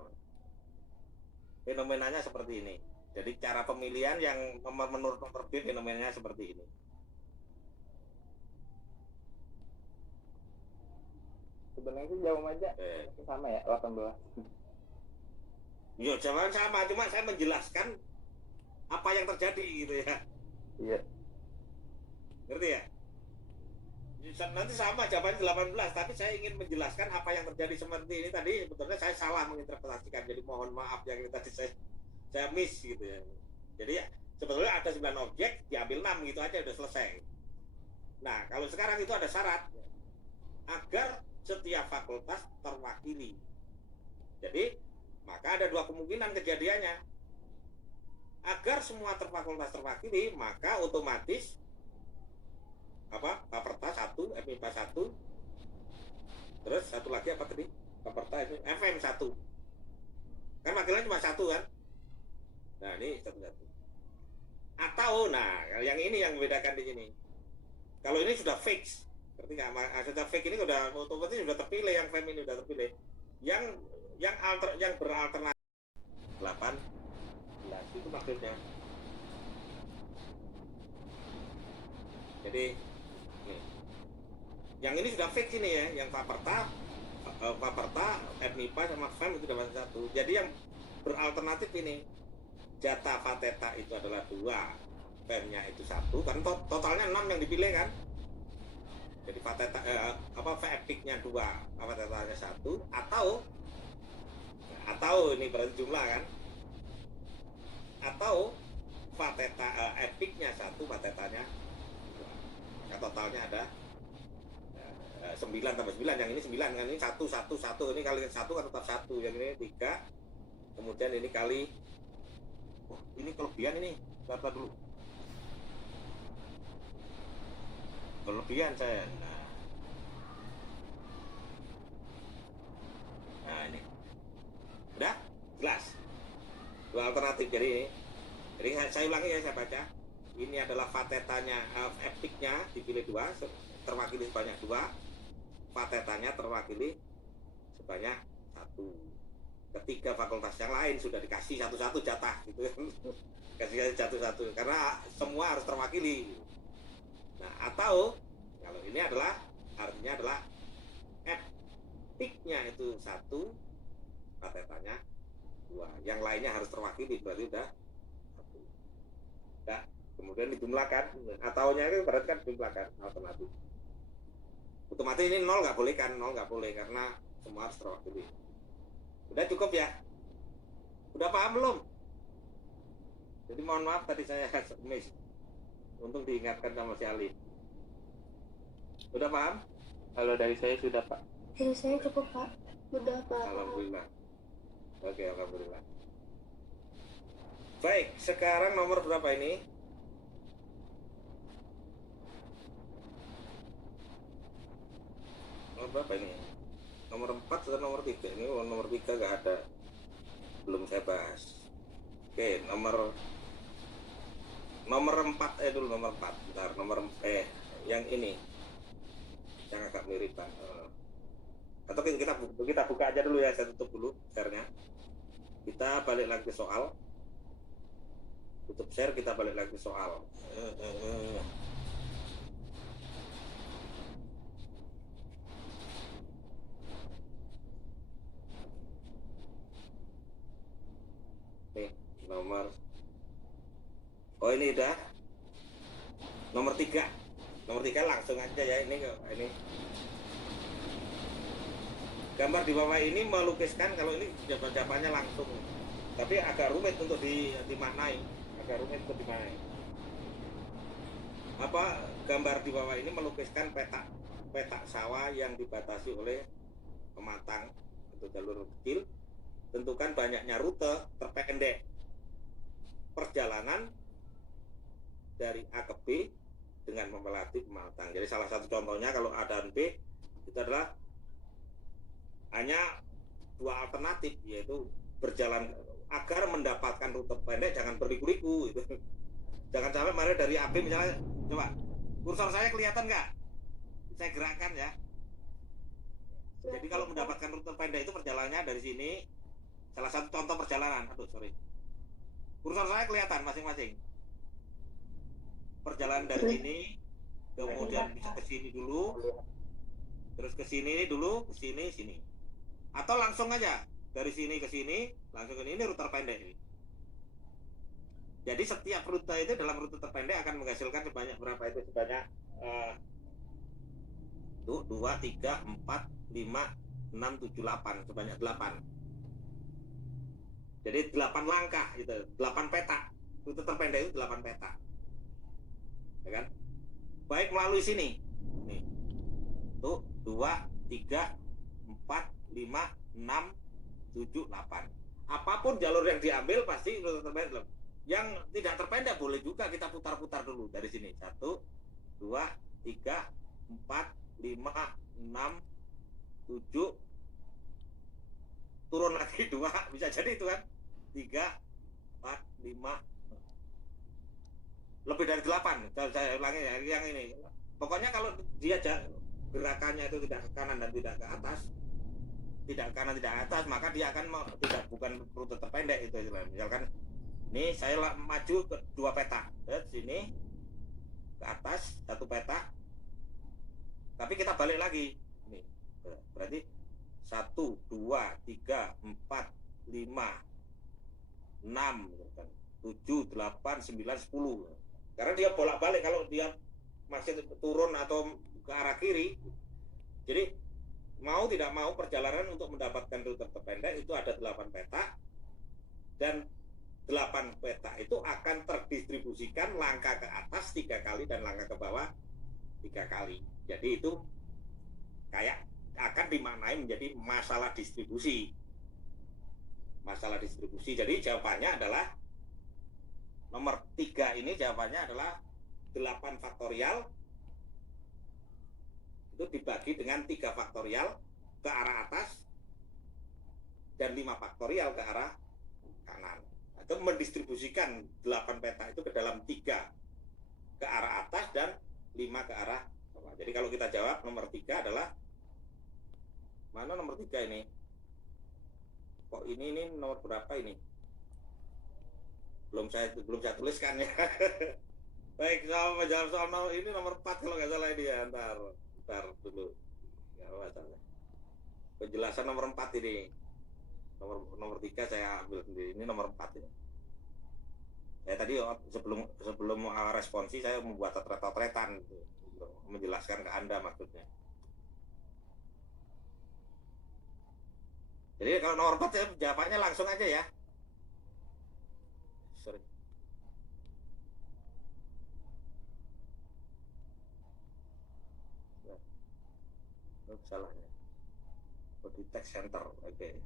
Fenomenanya seperti ini. Jadi cara pemilihan yang menurut nomor B fenomenanya seperti ini. Sebenarnya sih jauh aja sama ya, 18. Ya jawaban sama, cuma saya menjelaskan apa yang terjadi gitu ya. Iya. Ngerti ya? Nanti sama jawabannya 18, tapi saya ingin menjelaskan apa yang terjadi seperti ini tadi. Sebetulnya saya salah menginterpretasikan, jadi mohon maaf yang ini tadi saya miss gitu ya. Jadi ya, sebetulnya ada 9 objek, diambil 6 gitu aja udah selesai. Nah, kalau sekarang itu ada syarat agar setiap fakultas terwakili. Jadi, maka ada 2 kemungkinan kejadiannya. Agar semua fakultas terwakili, maka otomatis Paperta 1, FMIPA 1, terus satu lagi apa tadi? Paperta FM 1. Kan wakilnya cuma 1 kan? Nah, ini satu-satu. Atau, nah, yang ini yang membedakan di sini. Kalau ini sudah fix, berarti nggak, sudah fix ini udah otomatis sudah terpilih, yang FM ini sudah terpilih. Yang beralternatif 18 itu maksudnya. Jadi yang ini sudah fix ini ya, yang Paperta, FMIPA sama FEM itu sudah masuk 1. Jadi yang beralternatif ini jatah Fateta itu adalah 2, FEM-nya itu 1, kan totalnya 6 yang dipilih kan. Jadi Fateta Epicnya 2, Fatetanya 1, atau Atau ini berarti jumlah kan? Atau epiknya 1, fatetanya 2. Totalnya ada 9 tambah 9, yang ini 9 kan, ini 1, 1, 1, ini kali 1 kan tetap 1, yang ini 3, kemudian ini kali, ini kelebihan ini, berapa dulu? Kelebihan saya, nah ini, udah, jelas, dua alternatif, jadi saya ulangi ya, saya baca, ini adalah fatetanya, epiknya dipilih 2, terwakili sebanyak 2, fatetanya terwakili sebanyak 1. Ketiga fakultas yang lain sudah dikasih satu-satu jatah gitu kan. Kasih satu-satu karena semua harus terwakili. Nah, atau kalau ini adalah artinya adalah epiknya itu 1, fatetanya 2. Yang lainnya harus terwakili, berarti udah 1. Nah, kemudian dijumlahkan, ataunya itu berarti kan dijumlahkan alternatif. Otomatis ini 0 nggak boleh kan, 0 nggak boleh karena semua harus terwakili. Udah cukup ya? Udah paham belum? Jadi mohon maaf tadi saya miss. Untung diingatkan sama si Ali. Udah paham? Kalau dari saya sudah, Pak. Dari saya cukup, Pak. Udah, Pak. Alhamdulillah. Oke, alhamdulillah. Baik, sekarang nomor berapa ini? Nomor berapa ini? Nomor 4 atau nomor 3? Ini nomor 3 nggak ada, belum saya bahas. Oke, nomor 4 dulu, nomor 4. Bentar, yang ini yang agak mirip Pak. Atau kita buka aja dulu ya, saya tutup dulu share-nya. Kita balik lagi ke soal. Tutup share, kita balik lagi ke soal. Ini udah nomor 3 langsung aja ya. Ini gambar di bawah ini melukiskan, kalau ini jawabannya langsung, tapi agak rumit untuk dimaknai, gambar di bawah ini melukiskan peta sawah yang dibatasi oleh pematang untuk jalur kecil. Tentukan banyaknya rute terpendek perjalanan dari A ke B dengan memelati pematang. Jadi salah satu contohnya kalau A dan B itu adalah hanya 2 alternatif, yaitu berjalan agar mendapatkan rute pendek, jangan berliku-liku gitu. Jangan sampai mari dari A B misalnya, coba kursor saya kelihatan nggak? Saya gerakkan ya. Jadi kalau mendapatkan rute pendek itu perjalanannya dari sini, salah satu contoh perjalanan. Kursor saya kelihatan masing-masing. Perjalanan dari sini, kemudian bisa ke sini dulu, terus ke sini dulu, ke sini. Atau langsung aja dari sini ke sini, langsung ke ini rute terpendek ini. Jadi setiap rute itu dalam rute terpendek akan menghasilkan sebanyak berapa itu? Sebanyak 2, 3, 4, 5, 6, 7, 8, sebanyak 8. Jadi 8 langkah gitu, 8 peta. Rute terpendek itu 8 peta. Ya kan? Baik melalui sini. Nih. Tuh, 2, 3, 4, 5, 6, 7, 8. Apapun jalur yang diambil pasti rute terpendek. Yang tidak terpendek boleh juga kita putar-putar dulu dari sini. 1, 2, 3, 4, 5, 6, 7. Turun lagi 2, bisa jadi itu kan. 3, 4, 5, lebih dari 8. Saya ulangi ya, yang ini. Pokoknya kalau dia gerakannya itu tidak ke kanan dan tidak ke atas, maka dia akan bukan rute terpendek itu. Misalkan ini saya maju ke 2 peta, sini ke atas 1 peta, tapi kita balik lagi. Ini berarti 1, 2, 3, 4, 5, 6, 7, 8, 9, 10. Karena dia bolak-balik kalau dia masih turun atau ke arah kiri. Jadi mau tidak mau perjalanan untuk mendapatkan rute terpendek itu ada 8 peta, dan 8 peta itu akan terdistribusikan langkah ke atas 3 kali dan langkah ke bawah 3 kali. Jadi itu kayak akan dimaknai menjadi masalah distribusi. Masalah distribusi. Jadi jawabannya adalah nomor 3 ini, jawabannya adalah 8 faktorial itu dibagi dengan 3 faktorial ke arah atas dan 5 faktorial ke arah kanan. Atau mendistribusikan 8 peta itu ke dalam 3 ke arah atas dan 5 ke arah bawah. Jadi kalau kita jawab nomor 3 adalah, mana nomor 3 ini? Kok ini nomor berapa ini? Belum saya tuliskan ya. Baik, soal menjawab soal ini nomor 4 kalau nggak salah ini ya. Ntar dulu. Nggak masalah. Penjelasan nomor 4 ini. Nomor 3 saya ambil sendiri. Ini nomor 4 ini. Saya tadi sebelum responsi saya membuat otret-otretan menjelaskan ke Anda maksudnya. Jadi kalau nomor 4 saya jawabannya langsung aja ya. Sorry. Salahnya. Di text center. Oke.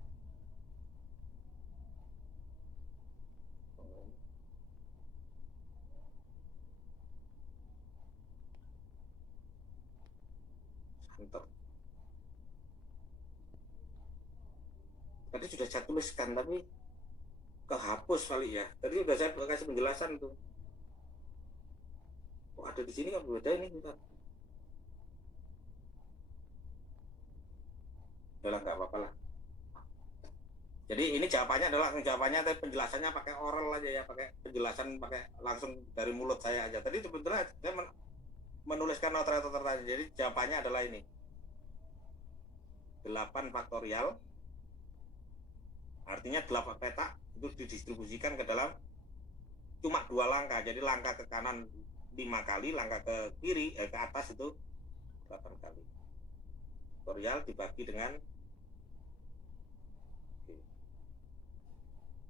Center. Tadi sudah saya tuliskan tapi kehapus kali ya. Tadi sudah saya kasih penjelasan tuh. Oh, ada di sini kan beda ini. Bentar. Udah nggak apa-apa lah. Jadi ini jawabannya tapi penjelasannya pakai oral aja ya, pakai penjelasan pakai langsung dari mulut saya aja. Tadi sebetulnya saya menuliskan notator tadi. Jadi jawabannya adalah ini. 8 faktorial. Artinya 8 peta itu didistribusikan ke dalam cuma 2 langkah. Jadi langkah ke kanan 5 kali, langkah ke kiri ke atas itu 8 kali. Faktorial dibagi dengan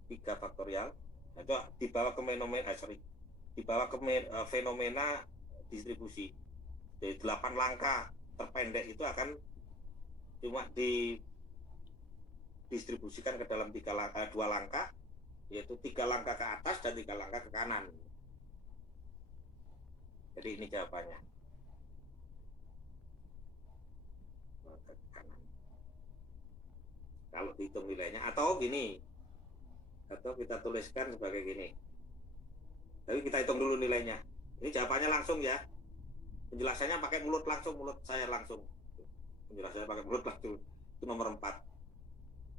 3 faktorial. Itu dibawa ke fenomena distribusi. Jadi 8 langkah terpendek itu akan cuma didistribusikan ke dalam 2 langkah, yaitu 3 langkah ke atas dan 3 langkah ke kanan. Jadi ini jawabannya. Langkah ke kanan. Kalau dihitung nilainya, atau gini, atau kita tuliskan sebagai gini. Tapi kita hitung dulu nilainya. Ini jawabannya langsung ya. Penjelasannya pakai mulut langsung, mulut saya langsung. Penjelasannya pakai mulut langsung. Itu nomor 4.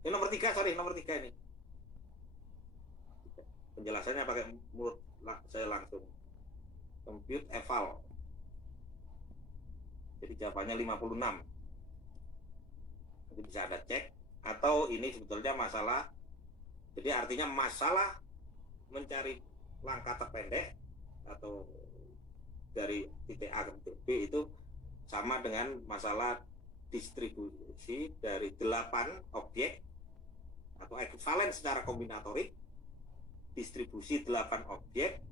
Ini nomor 3 ini. Penjelasannya pakai mulut saya langsung. Compute eval. Jadi jawabannya 56. Nanti bisa Anda cek. Atau ini sebetulnya masalah, jadi artinya masalah mencari langkah terpendek atau dari titik A ke titik B itu sama dengan masalah distribusi dari 8 objek atau ekuivalen secara kombinatorik, distribusi 8 objek.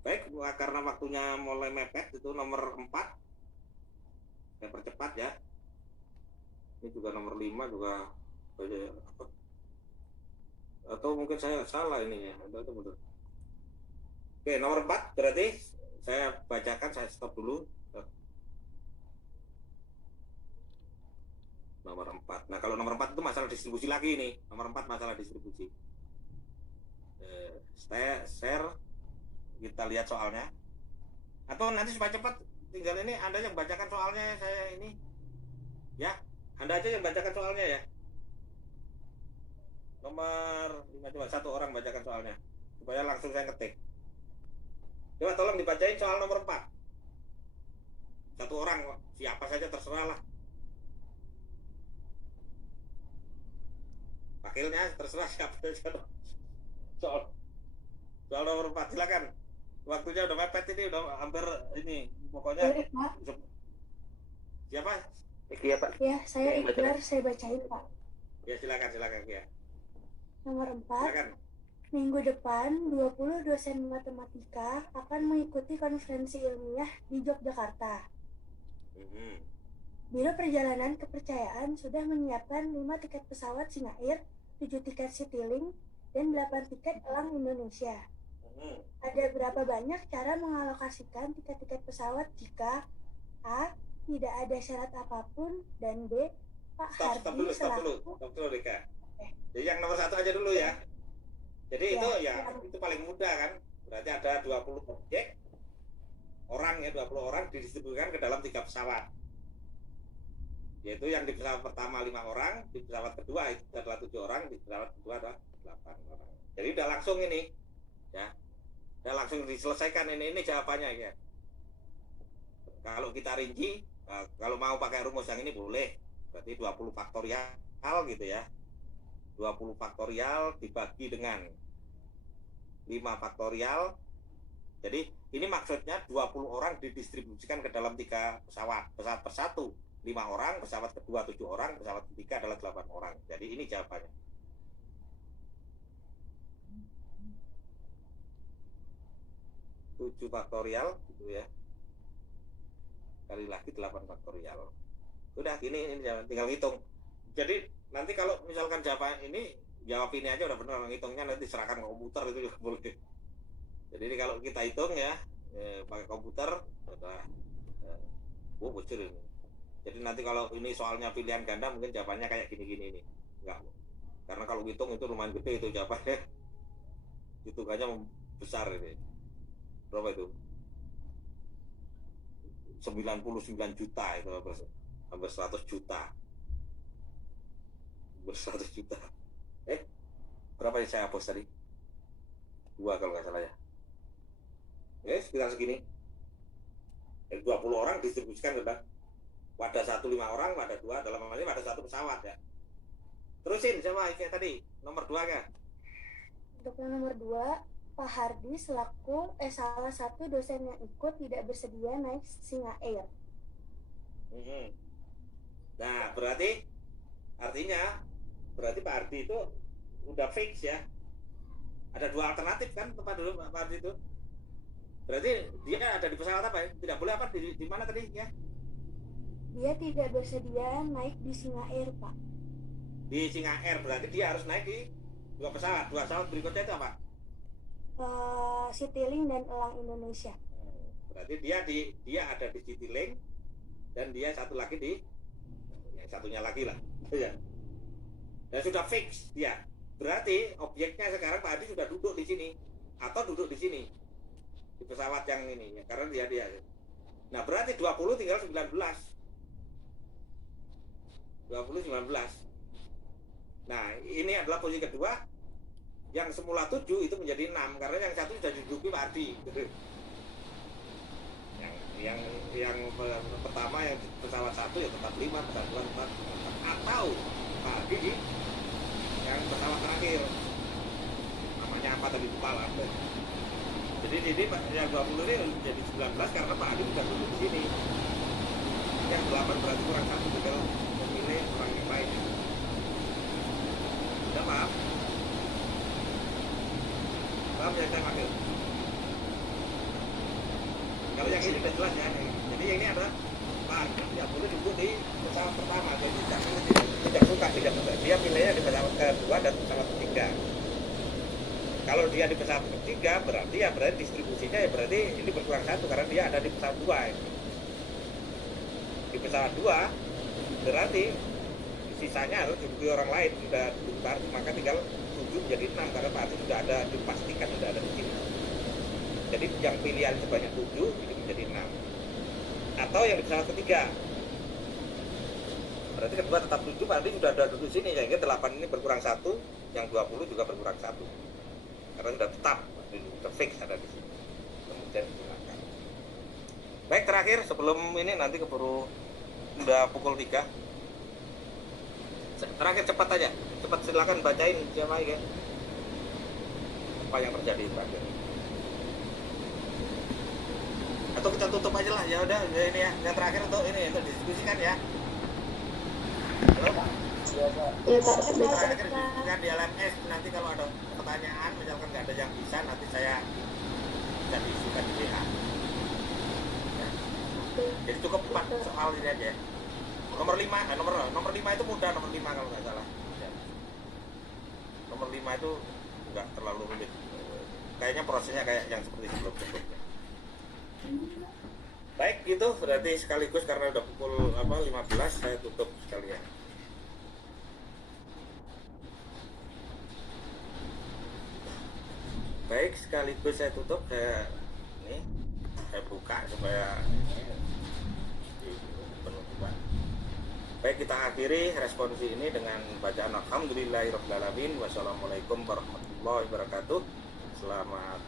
Baik, karena waktunya mulai mepet, itu nomor 4 saya percepat ya. Ini juga nomor 5 juga atau mungkin saya salah ini ya. Oke, nomor 4 berarti saya bacakan, saya stop dulu. Nomor 4. Nah, kalau nomor 4 itu masalah distribusi lagi nih. Nomor 4 masalah distribusi. Saya share, kita lihat soalnya. Atau nanti supaya cepat, tinggal ini Anda yang bacakan soalnya, saya ini. Ya, Anda aja yang bacakan soalnya ya. Nomor 5, coba satu orang bacakan soalnya. Supaya langsung saya ketik. Coba tolong dibacain soal nomor 4. Satu orang, siapa saja terserah lah. Wakilnya terserah siapa saja. Soal nomor 4, silakan. Waktunya udah mepet ini, udah hampir ini. Pokoknya Siapa? Iya Pak. Ya, saya Iqrar, saya bacain Pak. Ya silakan ya. Nomor 4, Silakan. minggu depan 20 dosen matematika akan mengikuti konferensi ilmiah di Yogyakarta. Biro Perjalanan Kepercayaan sudah menyiapkan 5 tiket pesawat Singair, 7 tiket Citylink, dan 8 tiket Elang Indonesia. Ada berapa banyak cara mengalokasikan tiket-tiket pesawat jika A. Tidak ada syarat apapun, dan B. Pak Stop Hardi dulu Dika. Jadi yang nomor 1 aja dulu ya. Jadi itu paling mudah kan. Berarti ada 20 objek orang ya, 20 orang didistribusikan ke dalam 3 pesawat. Yaitu yang di pesawat pertama 5 orang, di pesawat kedua itu adalah 7 orang, di pesawat kedua adalah 8 orang. Jadi udah langsung ini ya. Udah langsung diselesaikan ini jawabannya ya. Kalau kita rinci, kalau mau pakai rumus yang ini boleh. Berarti 20 faktorial gitu ya. 20 faktorial dibagi dengan 5 faktorial. Jadi ini maksudnya 20 orang didistribusikan ke dalam 3 pesawat. Pesawat persatu 5 orang, pesawat kedua 7 orang, pesawat ketiga adalah 8 orang. Jadi ini jawabannya. Tujuh faktorial gitu ya. Kali lagi 8 faktorial. Udah ini tinggal hitung. Jadi nanti kalau misalkan jawab ini aja udah benar, ngitungnya nanti serahkan ke komputer itu juga boleh. Jadi ini kalau kita hitung ya pakai komputer udah bocor ini. Jadi nanti kalau ini soalnya pilihan ganda mungkin jawabannya kayak gini-gini ini. Enggak. Karena kalau hitung itu lumayan gede itu jawabannya. Hitungannya besar ini. Berapa itu? 99 juta itu hampir 100 juta. Hampir 100 juta. Berapa yang saya hapus tadi? 2 kalau nggak salah ya. Sekitar segini. 20 orang distribusikan ke wadah 1 5 orang, wadah 2 dalam hal ini wadah 1 pesawat ya. Terusin sama kayak tadi, nomor 2 kan? Untuk yang nomor 2, Pak Hardi selaku salah satu dosen yang ikut tidak bersedia naik Singair. Nah, artinya Pak Hardi itu udah fix ya. Ada 2 alternatif kan tempat dulu Pak Hardi itu. Berarti dia ada di pesawat apa ya? Tidak boleh apa di mana tadi ya? Dia tidak bersedia naik di Singair, Pak. Di Singair berarti dia harus naik di 2 pesawat. 2 pesawat berikutnya itu apa? Citylink dan Elang Indonesia. Berarti dia ada di Citylink dan dia satu lagi di yang satunya lagi lah. Ya. Dan sudah fix dia. Berarti objeknya sekarang Pak Adi sudah duduk di sini atau duduk di sini di pesawat yang ini ya, karena dia. Nah, berarti 20 tinggal 19. 20 19. Nah, ini adalah posisi kedua. Yang semula 7 itu menjadi 6 karena yang satu sudah diduduki Pak Ardi. Yang pertama yang pesawat 1 ya tetap 5, pesawat 2 tetap atau Pak Ardi di yang pesawat terakhir. Namanya apa tadi lupa lah. Jadi ini yang 20 ini menjadi 19 karena Pak Ardi sudah duduk di sini. Yang 8 berarti kurang 1 tinggal memilih orang yang lain. Sudah maaf. Paham ya saya panggil? Kalau yang ini sudah jelas ya. Jadi yang ini adalah Pak Adi tidak boleh duduk di pesawat pertama. Jadi tidak suka. Dia pilihnya di pesawat kedua dan pesawat ketiga. Kalau dia di pesawat ketiga berarti distribusinya ya berarti ini berkurang 1 karena dia ada di pesawat 2 ini. Di pesawat 2 berarti sisanya harus diduduki orang lain. Sudah duduk Pak Adi, maka tinggal 7 menjadi 6 karena Pak Adi sudah ada dipastikan sudah ada di sini. Jadi yang pilihan sebanyak 7 ini menjadi 6. Atau yang di pesawat ketiga. Berarti kedua tetap 7, Pak Adi sudah ada duduk di sini sehingga 8 ini berkurang 1, yang 20 juga berkurang 1. Karena sudah tetap, sudah fix ada di sini. Kemudian digunakan. Baik, terakhir sebelum ini nanti keburu udah pukul 3. Terakhir cepat aja, cepat silakan bacain siapa ya apa yang terjadi terakhir. Atau kita tutup aja lah, ya udah ini ya. Yang terakhir untuk ini untuk diskusikan ya. Halo Pak. Iya Pak. Terakhir diskusikan di LMS. Nanti kalau ada pertanyaan, misalkan nggak ada yang bisa, nanti saya bisa diisukan di WA. Ya. Jadi cukup 4 soal ini aja. Nomor 5, nomor 5 itu mudah, nomor 5 kalau nggak salah. Ya. Nomor 5 itu nggak terlalu rumit. Kayaknya prosesnya kayak yang seperti sebelum-sebelumnya. Baik, gitu berarti sekaligus karena udah pukul 15 saya tutup sekalian. Baik, sekaligus saya tutup, saya buka supaya penutupan. Baik, kita akhiri responsi ini dengan bacaan alhamdulillahirabbil alamin. Wassalamualaikum warahmatullahi wabarakatuh. Selamat